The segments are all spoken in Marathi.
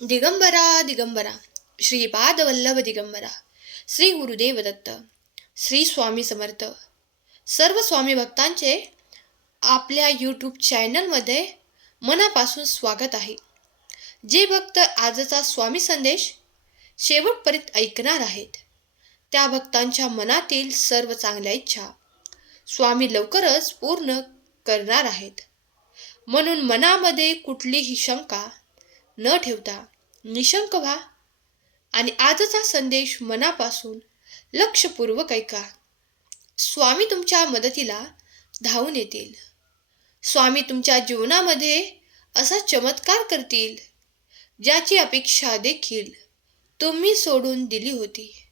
दिगंबरा दिगंबरा श्रीपाद वल्लभ दिगंबरा श्री गुरुदेव दत्त श्री स्वामी समर्थ. सर्व स्वामी भक्तांचे आपल्या यूट्यूब चॅनलमध्ये मनापासून स्वागत आहे. जे भक्त आजचा स्वामी संदेश शेवटपर्यंत ऐकणार आहेत त्या भक्तांच्या मनातील सर्व चांगल्या इच्छा स्वामी लवकरच पूर्ण करणार आहेत. म्हणून मनामध्ये कुठलीही शंका न ठेवता निशंक व्हा आणि आजचा संदेश मनापासून लक्षपूर्वक ऐका. स्वामी तुमच्या मदतीला धावून येतील. स्वामी तुमच्या जीवनामध्ये असा चमत्कार करतील ज्याची अपेक्षा देखील तुम्ही सोडून दिली होती.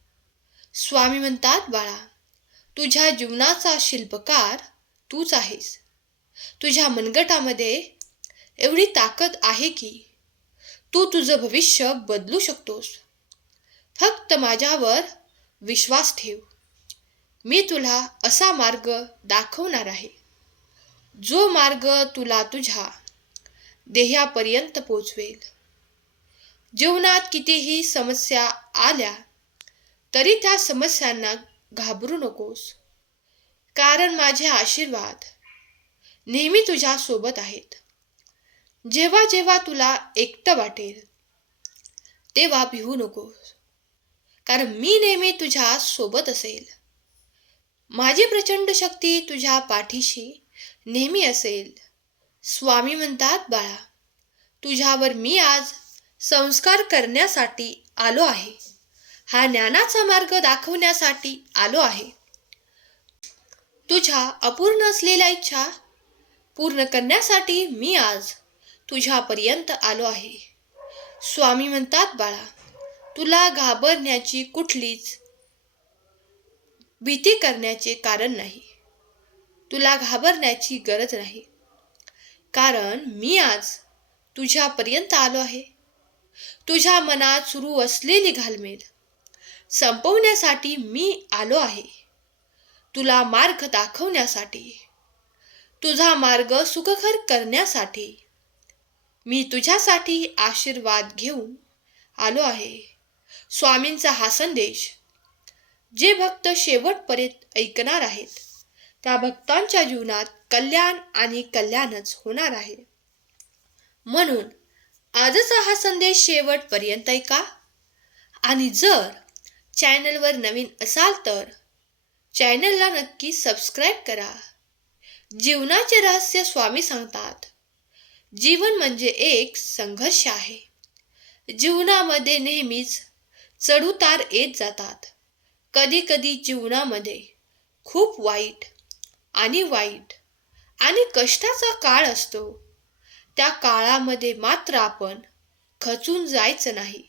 स्वामी म्हणतात बाळा तुझ्या जीवनाचा शिल्पकार तूच आहेस. तुझ्या मनगटामध्ये एवढी ताकद आहे की तू तुझं भविष्य बदलू शकतोस. फक्त माझ्यावर विश्वास ठेव. मी तुला असा मार्ग दाखवणार आहे. जो मार्ग तुला तुझ्या देहापर्यंत पोचवेल. जीवनात कितीही समस्या आल्या तरी त्या समस्यांना घाबरू नकोस. कारण माझे आशीर्वाद नेहमी तुझ्या सोबत आहेत. जेव्हा जेव्हा तुला एकटं वाटेल तेव्हा भिवू नकोस. कारण मी नेहमी तुझ्या सोबत असेल. माझी प्रचंड शक्ती तुझ्या पाठीशी नेहमी असेल. स्वामी म्हणतात बाळा तुझ्यावर मी आज संस्कार करण्यासाठी आलो आहे. हा ज्ञानाचा मार्ग दाखवण्यासाठी आलो आहे. तुझ्या अपूर्ण असलेल्या इच्छा पूर्ण करण्यासाठी मी आज तुझ्यापर्यंत आलो आहे. स्वामी म्हणतात बाळा तुला घाबरण्याची कुठलीच भीती करण्याचे कारण नाही. तुला घाबरण्याची गरज नाही. कारण मी आज तुझ्यापर्यंत आलो आहे. तुझ्या मनात सुरू असलेली घालमेल संपवण्यासाठी मी आलो आहे. तुला मार्ग दाखवण्यासाठी तुझा मार्ग सुखकर करण्यासाठी मी तुझ्यासाठी आशीर्वाद घेऊन आलो आहे. स्वामींचा हा संदेश जे भक्त शेवटपर्यंत ऐकणार आहेत त्या भक्तांच्या जीवनात कल्याण आणि कल्याणच होणार आहे. म्हणून आजचा हा संदेश शेवटपर्यंत ऐका. आणि जर चॅनलवर नवीन असाल तर चॅनलला नक्की सबस्क्राईब करा. जीवनाचे रहस्य स्वामी सांगतात. जीवन म्हणजे एक संघर्ष आहे. जीवनामध्ये नेहमीच चढउतार येत जातात. कधी कधी जीवनामध्ये खूप वाईट आणि वाईट आणि कष्टाचा काळ असतो. त्या काळामध्ये मात्र आपण खचून जायचं नाही.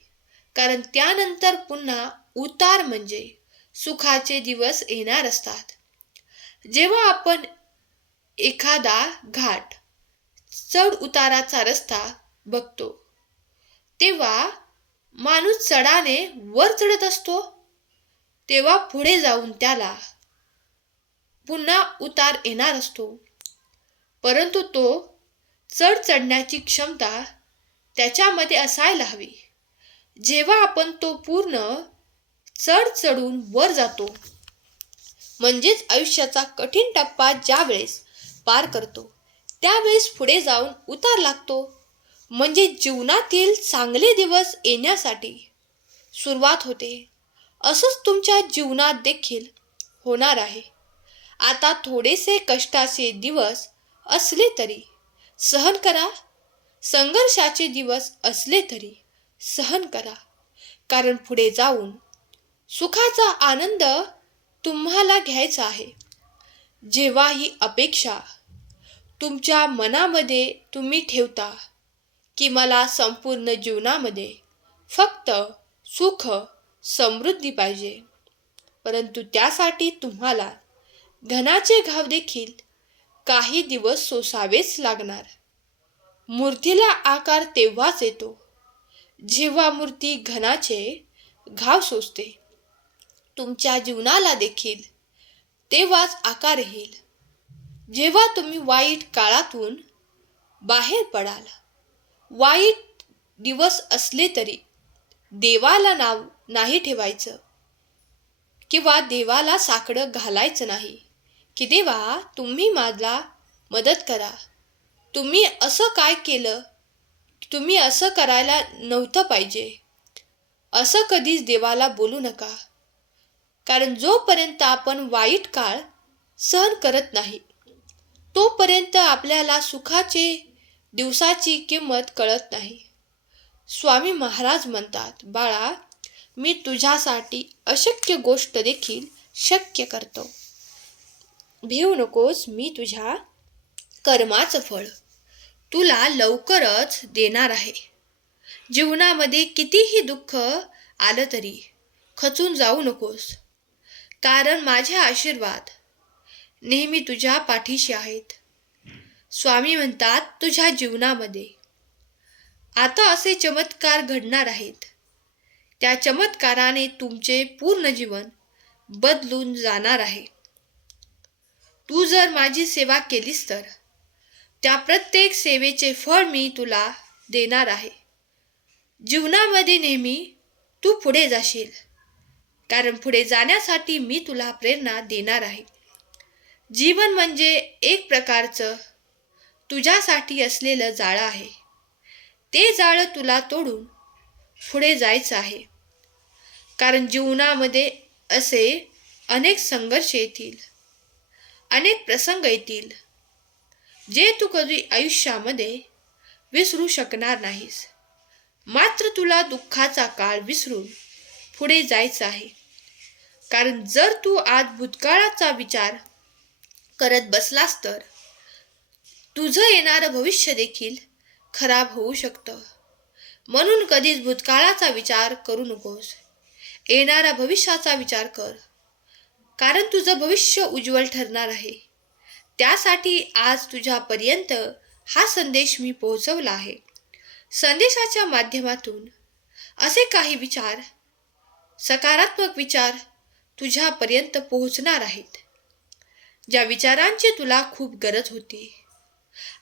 कारण त्यानंतर पुन्हा उतार म्हणजे सुखाचे दिवस येणार असतात. जेव्हा आपण एखादा घाट चढ उताराचा रस्ता बघतो. तेव्हा माणूस चढाने वर चढत असतो. तेव्हा पुढे जाऊन त्याला पुन्हा उतार येणार असतो. परंतु तो चढ चढण्याची क्षमता त्याच्यामध्ये असायला हवी. जेव्हा आपण तो पूर्ण चढ चढून वर जातो म्हणजेच आयुष्याचा कठीण टप्पा ज्यावेळेस पार करतो. त्यावेळेस पुढे जाऊन उतार लागतो. म्हणजे जीवनातील चांगले दिवस येण्यासाठी सुरुवात होते. असंच तुमच्या जीवनात देखील होणार आहे. आता थोडेसे कष्टाचे दिवस असले तरी सहन करा. संघर्षाचे दिवस असले तरी सहन करा. कारण पुढे जाऊन सुखाचा आनंद तुम्हाला घ्यायचा आहे. जेव्हा ही अपेक्षा तुमच्या मनामध्ये तुम्ही ठेवता की मला संपूर्ण जीवनामध्ये फक्त सुख समृद्धी पाहिजे. परंतु त्यासाठी तुम्हाला घनाचे घाव देखील काही दिवस सोसावेच लागणार. मूर्तीला आकार तेव्हाच येतो जेव्हा मूर्ती घनाचे घाव सोसते. तुमच्या जीवनाला देखील तेव्हाच आकार येईल. जेव्हा तुम्ही वाईट काळातून बाहेर पडाल वाईट दिवस असले तरी देवाला नाव नाही ठेवायचं किंवा देवाला साकडं घालायचं नाही की देवा तुम्ही मला मदत करा. तुम्ही असं काय केलं? तुम्ही असं करायला नव्हतं पाहिजे. असं कधीच देवाला बोलू नका. कारण जोपर्यंत आपण वाईट काळ सहन करत नाही तोपर्यंत आपल्याला सुखाचे दिवसाची किंमत कळत नाही. स्वामी महाराज म्हणतात बाळा मी तुझ्यासाठी अशक्य गोष्ट देखील शक्य करतो. भिवू नकोस मी तुझ्या कर्माचं फळ. तुला लवकरच देणार आहे. जीवनामध्ये कितीही दुःख आलं तरी खचून जाऊ नकोस. कारण माझे आशीर्वाद नेहमी तुझ्या पाठीशी आहेत. स्वामी म्हणतात तुझ्या जीवनामध्ये. आता असे चमत्कार घडणार आहेत. त्या चमत्काराने तुमचे पूर्ण जीवन बदलून जाणार आहे. तू जर माझी सेवा केलीस तर त्या प्रत्येक सेवेचे फळ मी तुला देणार आहे. जीवनामध्ये नेहमी तू पुढे जाशील. कारण पुढे जाण्यासाठी मी तुला प्रेरणा देणार आहे. जीवन म्हणजे एक प्रकारचं तुझ्यासाठी असलेलं जाळं आहे. ते जाळं तुला तोडून पुढे जायचं आहे. कारण जीवनामध्ये असे अनेक संघर्ष येतील अनेक प्रसंग येतील जे तू कधी आयुष्यामध्ये विसरू शकणार नाहीस. मात्र तुला दुःखाचा काळ विसरून पुढे जायचं आहे. कारण जर तू आज भूतकाळाचा विचार करत बसलास तर? तुझं येणारं भविष्य देखील खराब होऊ शकतं. म्हणून कधीच भूतकाळाचा विचार करू नकोस. येणारा भविष्याचा विचार कर. कारण तुझं भविष्य उज्ज्वल ठरणार आहे. त्यासाठी आज तुझ्यापर्यंत हा संदेश मी पोहोचवला आहे. संदेशाच्या माध्यमातून असे काही विचार सकारात्मक विचार तुझ्यापर्यंत पोहोचणार आहेत. ज्या विचारांची तुला खूप गरज होती.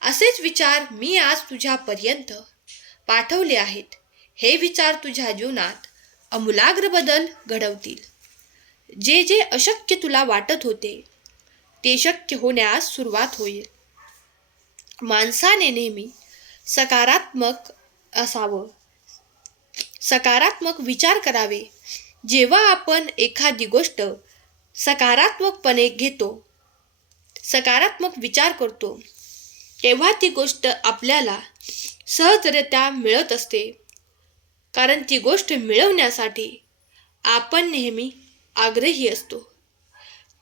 असेच विचार मी आज तुझ्यापर्यंत पाठवले आहेत. हे विचार तुझ्या जीवनात अमूलाग्र बदल घडवतील. जे जे अशक्य तुला वाटत होते ते शक्य होण्यास सुरुवात होईल. माणसाने नेहमी सकारात्मक असावं. सकारात्मक विचार करावे. जेव्हा आपण एखादी गोष्ट सकारात्मकपणे घेतो सकारात्मक विचार करतो तेव्हा ती गोष्ट आपल्याला सहजरित्या मिळत असते. कारण ती गोष्ट मिळवण्यासाठी आपण नेहमी आग्रही असतो.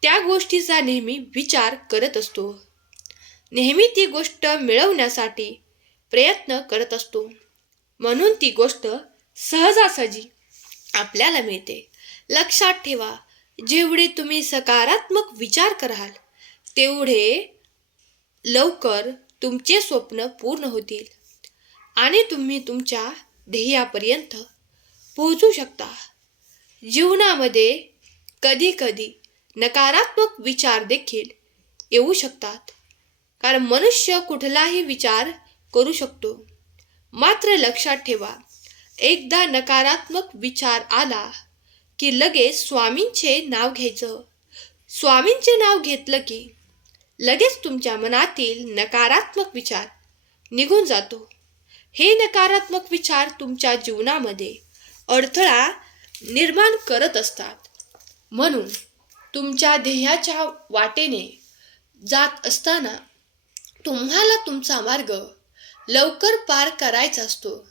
त्या गोष्टीचा नेहमी विचार करत असतो. नेहमी ती गोष्ट मिळवण्यासाठी प्रयत्न करत असतो. म्हणून ती गोष्ट सहजासहजी आपल्याला मिळते. लक्षात ठेवा जेवढे तुम्ही सकारात्मक विचार कराल तेवढे लवकर तुमचे स्वप्न पूर्ण होतील आणि तुम्ही तुमच्या ध्येयापर्यंत पोहोचू शकता. जीवनामध्ये कधी कधी नकारात्मक विचार देखील येऊ शकतात. कारण मनुष्य कुठलाही विचार करू शकतो. मात्र लक्षात ठेवा एकदा नकारात्मक विचार आला की लगेच स्वामींचे नाव घ्यायचं. स्वामींचे नाव घेतलं की लगेच तुमच्या मनातील नकारात्मक विचार निघून जातो. हे नकारात्मक विचार तुमच्या जीवनामध्ये अडथळा निर्माण करत असतात. म्हणून तुमच्या ध्येयाच्या वाटेने जात असताना तुम्हाला तुमचा मार्ग लवकर पार करायचा असतो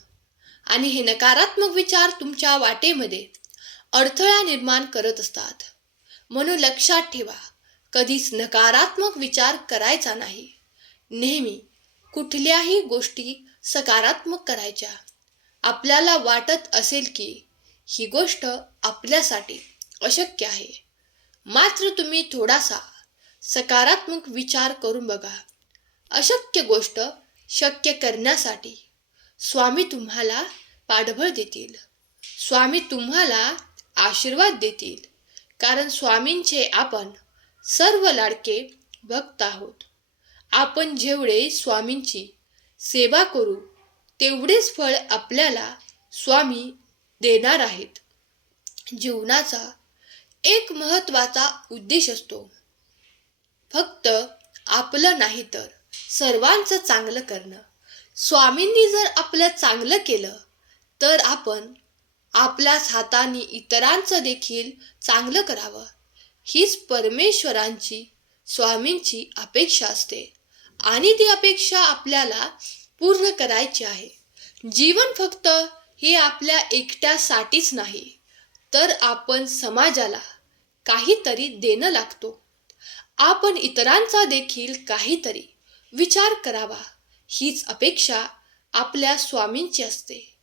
आणि हे नकारात्मक विचार तुमच्या वाटेमध्ये अडथळा निर्माण करत असतात. म्हणून लक्षात ठेवा कधीच नकारात्मक विचार करायचा नाही. नेहमी कुठल्याही गोष्टी सकारात्मक करायच्या. आपल्याला वाटत असेल की ही गोष्ट आपल्यासाठी अशक्य आहे. मात्र तुम्ही थोडासा सकारात्मक विचार करून बघा. अशक्य गोष्ट शक्य करण्यासाठी स्वामी तुम्हाला पाठबळ देतील. स्वामी तुम्हाला आशीर्वाद देतील. कारण स्वामींचे आपण सर्व लाडके भक्त आहोत. आपण जेवढे स्वामींची सेवा करू तेवढेच फळ आपल्याला स्वामी देणार आहेत. जीवनाचा एक महत्त्वाचा उद्देश असतो. फक्त आपलं नाही तर सर्वांचं चांगलं करणं. स्वामींनी जर आपलं चांगलं केलं तर आपण आपल्याच हाताने इतरांचं देखील चांगलं करावं. हीच परमेश्वरांची स्वामींची अपेक्षा असते. आणि ती अपेक्षा आपल्याला पूर्ण करायची आहे. जीवन फक्त हे आपल्या एकट्यासाठीच नाही तर आपण समाजाला काहीतरी देणं लागतो. आपण इतरांचा देखील काहीतरी विचार करावा हीच अपेक्षा आपल्या स्वामींची असते.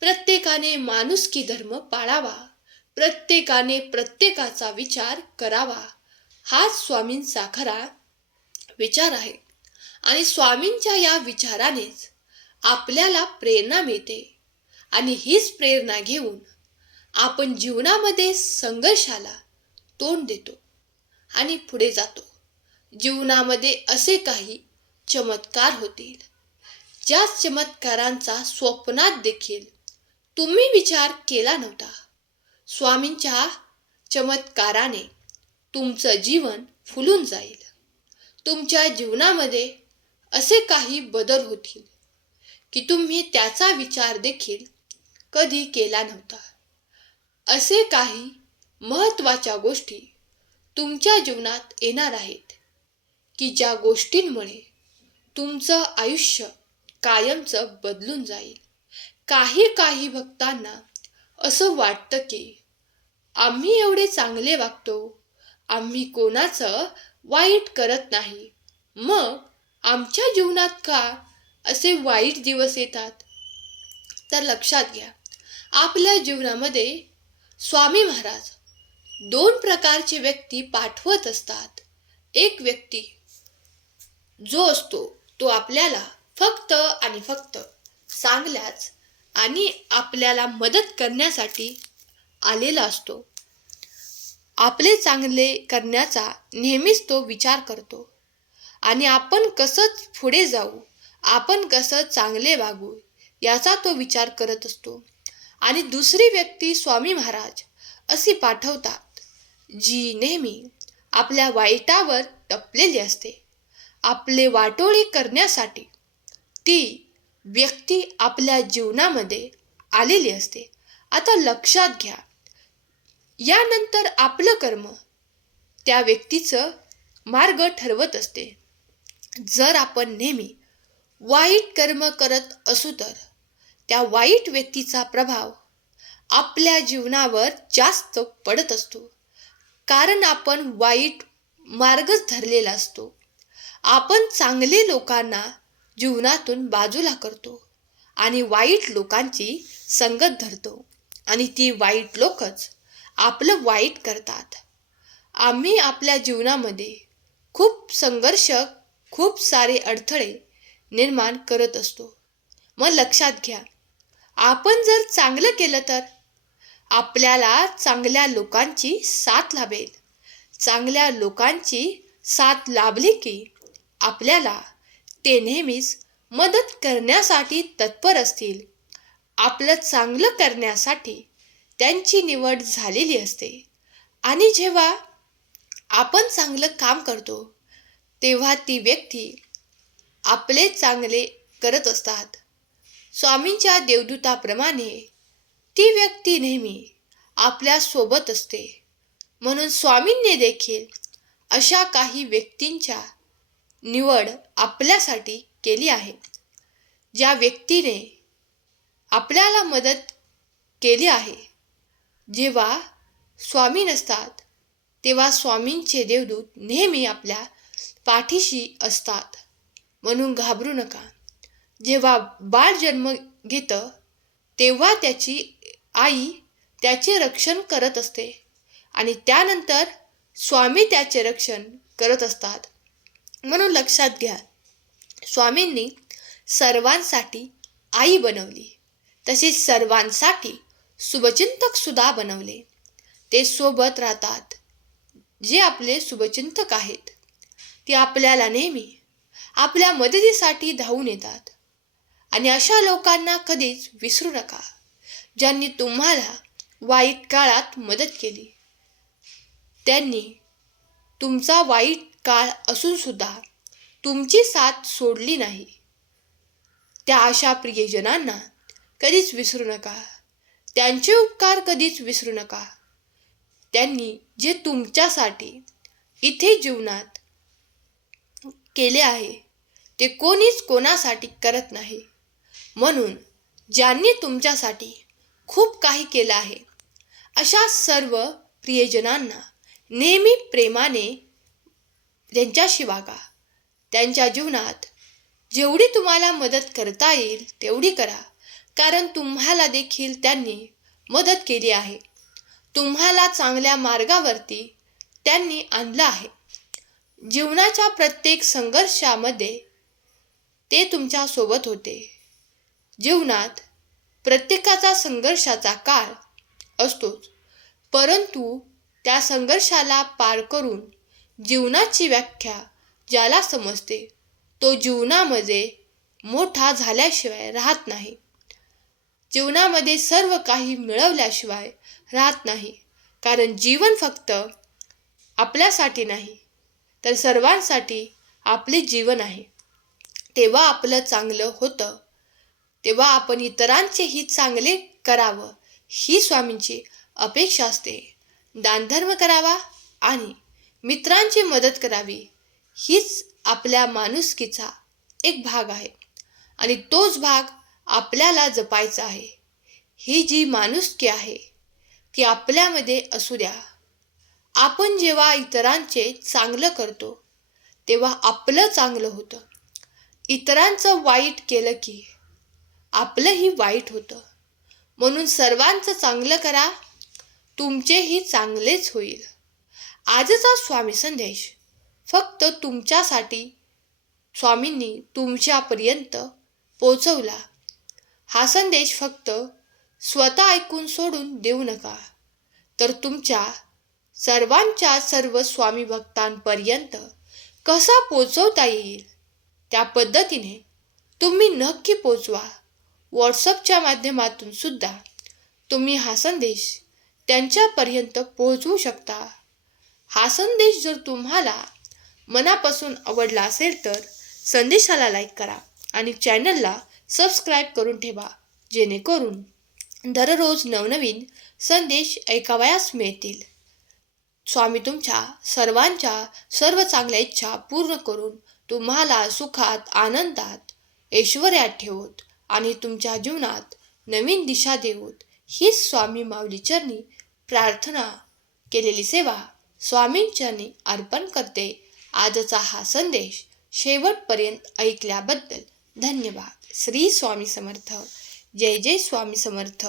प्रत्येकाने माणुसकी धर्म पाळावा. प्रत्येकाने प्रत्येकाचा विचार करावा. हाच स्वामींचा खरा विचार आहे. आणि स्वामींच्या या विचारानेच आपल्याला प्रेरणा मिळते. आणि हीच प्रेरणा घेऊन आपण जीवनामध्ये संघर्षाला तोंड देतो आणि पुढे जातो. जीवनामध्ये असे काही चमत्कार होतील. ज्या चमत्कारांचा स्वप्नात देखील तुम्ही विचार केला नव्हता. स्वामींच्या चमत्काराने तुमचं जीवन फुलून जाईल. तुमच्या जीवनामध्ये असे काही बदल होतील की तुम्ही त्याचा विचार देखील कधी केला नव्हता. असे काही महत्त्वाच्या गोष्टी तुमच्या जीवनात येणार आहेत की ज्या गोष्टींमुळे तुमचं आयुष्य कायमचं बदलून जाईल. काही काही भक्तांना असं वाटतं की आम्ही एवढे चांगले वागतो. आम्ही कोणाचं वाईट करत नाही. मग आमच्या जीवनात का असे वाईट दिवस येतात? तर लक्षात घ्या आपल्या जीवनामध्ये स्वामी महाराज दोन प्रकारचे व्यक्ती पाठवत असतात. एक व्यक्ती जो असतो तो आपल्याला फक्त आणि फक्त चांगल्याच आणि आपल्याला मदत करण्यासाठी आलेला असतो. आपले चांगले करण्याचा नेहमीच तो विचार करतो. आणि आपण कसं पुढे जाऊ आपण कसं चांगले वागू याचा तो विचार करत असतो. आणि दुसरी व्यक्ती स्वामी महाराज अशी पाठवतात जी नेहमी आपल्या वाईटावर टपलेली असते. आपले वाटोळे करण्यासाठी ती व्यक्ती आपल्या जीवनामध्ये आलेली असते. आता लक्षात घ्या. यानंतर आपलं कर्म त्या व्यक्तीचं मार्ग ठरवत असते. जर आपण नेहमी वाईट कर्म करत असू तर त्या वाईट व्यक्तीचा प्रभाव आपल्या जीवनावर जास्त पडत असतो. कारण आपण वाईट मार्गच धरलेला असतो. आपण चांगले लोकांना जीवनातून बाजूला करतो आणि वाईट लोकांची संगत धरतो. आणि ती वाईट लोकच आपलं वाईट करतात. आम्ही आपल्या जीवनामध्ये खूप संघर्ष खूप सारे अडथळे निर्माण करत असतो. मग लक्षात घ्या आपण जर चांगलं केलं तर? आपल्याला चांगल्या लोकांची साथ लाभेल. चांगल्या लोकांची साथ लाभली की आपल्याला ते नेहमीच मदत करण्यासाठी तत्पर असतील. आपलं चांगलं करण्यासाठी त्यांची निवड झालेली असते. आणि जेव्हा आपण चांगलं काम करतो तेव्हा ती व्यक्ती आपले चांगले करत असतात. स्वामींच्या देवदूताप्रमाणे ती व्यक्ती नेहमी आपल्यासोबत असते. म्हणून स्वामींनी देखील अशा काही व्यक्तींच्या निवड आपल्यासाठी केली आहे. ज्या व्यक्तीने आपल्याला मदत केली आहे जेव्हा स्वामी नसतात तेव्हा स्वामींचे देवदूत नेहमी आपल्या पाठीशी असतात. म्हणून घाबरू नका. जेव्हा बाळ जन्म घेतं तेव्हा त्याची आई त्याचे रक्षण करत असते आणि त्यानंतर स्वामी त्याचे रक्षण करत असतात. म्हणून लक्षात घ्या. स्वामींनी सर्वांसाठी आई बनवली. तसेच सर्वांसाठी शुभचिंतक सुद्धा बनवले. ते सोबत राहतात. जे आपले शुभचिंतक आहेत. ते आपल्याला नेहमी आपल्या मदतीसाठी धावून येतात. आणि अशा लोकांना कधीच विसरू नका ज्यांनी तुम्हाला वाईट काळात मदत केली. त्यांनी तुमचा वाईट काळ असून सुद्धा तुमची साथ सोडली नाही. त्या अशा प्रियजनांना कधीच विसरू नका. त्यांचे उपकार कधीच विसरू नका. त्यांनी जे तुमच्यासाठी इथे जीवनात केले आहे ते कोणीच कोणासाठी करत नाही. म्हणून ज्यांनी तुमच्यासाठी खूप काही केलं आहे अशा सर्व प्रियजनांना नेहमी प्रेमाने त्यांच्याशी वागा. त्यांच्या जीवनात जेवढी तुम्हाला मदत करता येईल तेवढी करा. कारण तुम्हाला देखील त्यांनी मदत केली आहे. तुम्हाला चांगल्या मार्गावरती त्यांनी आणलं आहे. जीवनाच्या प्रत्येक संघर्षामध्ये ते तुमच्यासोबत होते. जीवनात प्रत्येकाचा संघर्षाचा काळ असतोच. परंतु त्या संघर्षाला पार करून जीवनाची व्याख्या ज्याला समजते तो जीवनामध्ये मोठा झाल्याशिवाय राहत नाही. जीवनामध्ये सर्व काही मिळवल्याशिवाय राहत नाही कारण जीवन फक्त आपल्यासाठी नाही तर सर्वांसाठी आपले जीवन आहे. तेव्हा आपलं चांगलं होतं तेव्हा आपण इतरांचेही चांगले करावं ही स्वामींची अपेक्षा असते. दानधर्म करावा आणि मित्रांची मदत करावी. हीच आपल्या माणुसकीचा एक भाग आहे. आणि तोच भाग आपल्याला जपायचा आहे. ही जी माणुसकी आहे ती आपल्यामध्ये असू द्या. आपण जेव्हा इतरांचे चांगलं करतो तेव्हा आपलं चांगलं होतं. इतरांचं वाईट केलं की आपलंही वाईट होतं. म्हणून सर्वांचं चांगलं करा तुमचेही चांगलेच होईल. आजचा स्वामी संदेश फक्त तुमच्यासाठी स्वामींनी तुमच्यापर्यंत पोचवला. हा संदेश फक्त स्वतः ऐकून सोडून देऊ नका तर तुमच्या सर्वांच्या सर्व स्वामी भक्तांपर्यंत कसा पोचवता येईल? त्या पद्धतीने तुम्ही नक्की पोचवा. व्हॉट्सअपच्या माध्यमातून सुद्धा तुम्ही हा संदेश त्यांच्यापर्यंत पोहोचवू शकता. हा संदेश जर तुम्हाला मनापासून आवडला असेल तर संदेशाला लाईक करा आणि चॅनलला सबस्क्राईब करून ठेवा जेणेकरून दररोज नवनवीन संदेश ऐकावयास मिळतील. स्वामी तुमच्या सर्वांच्या सर्व चांगल्या इच्छा पूर्ण करून तुम्हाला सुखात आनंदात ऐश्वर्यात ठेवत आणि तुमच्या जीवनात नवीन दिशा देवत. हीच स्वामी माऊली चरणी प्रार्थना केलेली सेवा स्वामींच्यानी अर्पण करते. आजचा हा संदेश शेवटपर्यंत ऐकल्याबद्दल धन्यवाद. श्री स्वामी समर्थ. जय जय स्वामी समर्थ.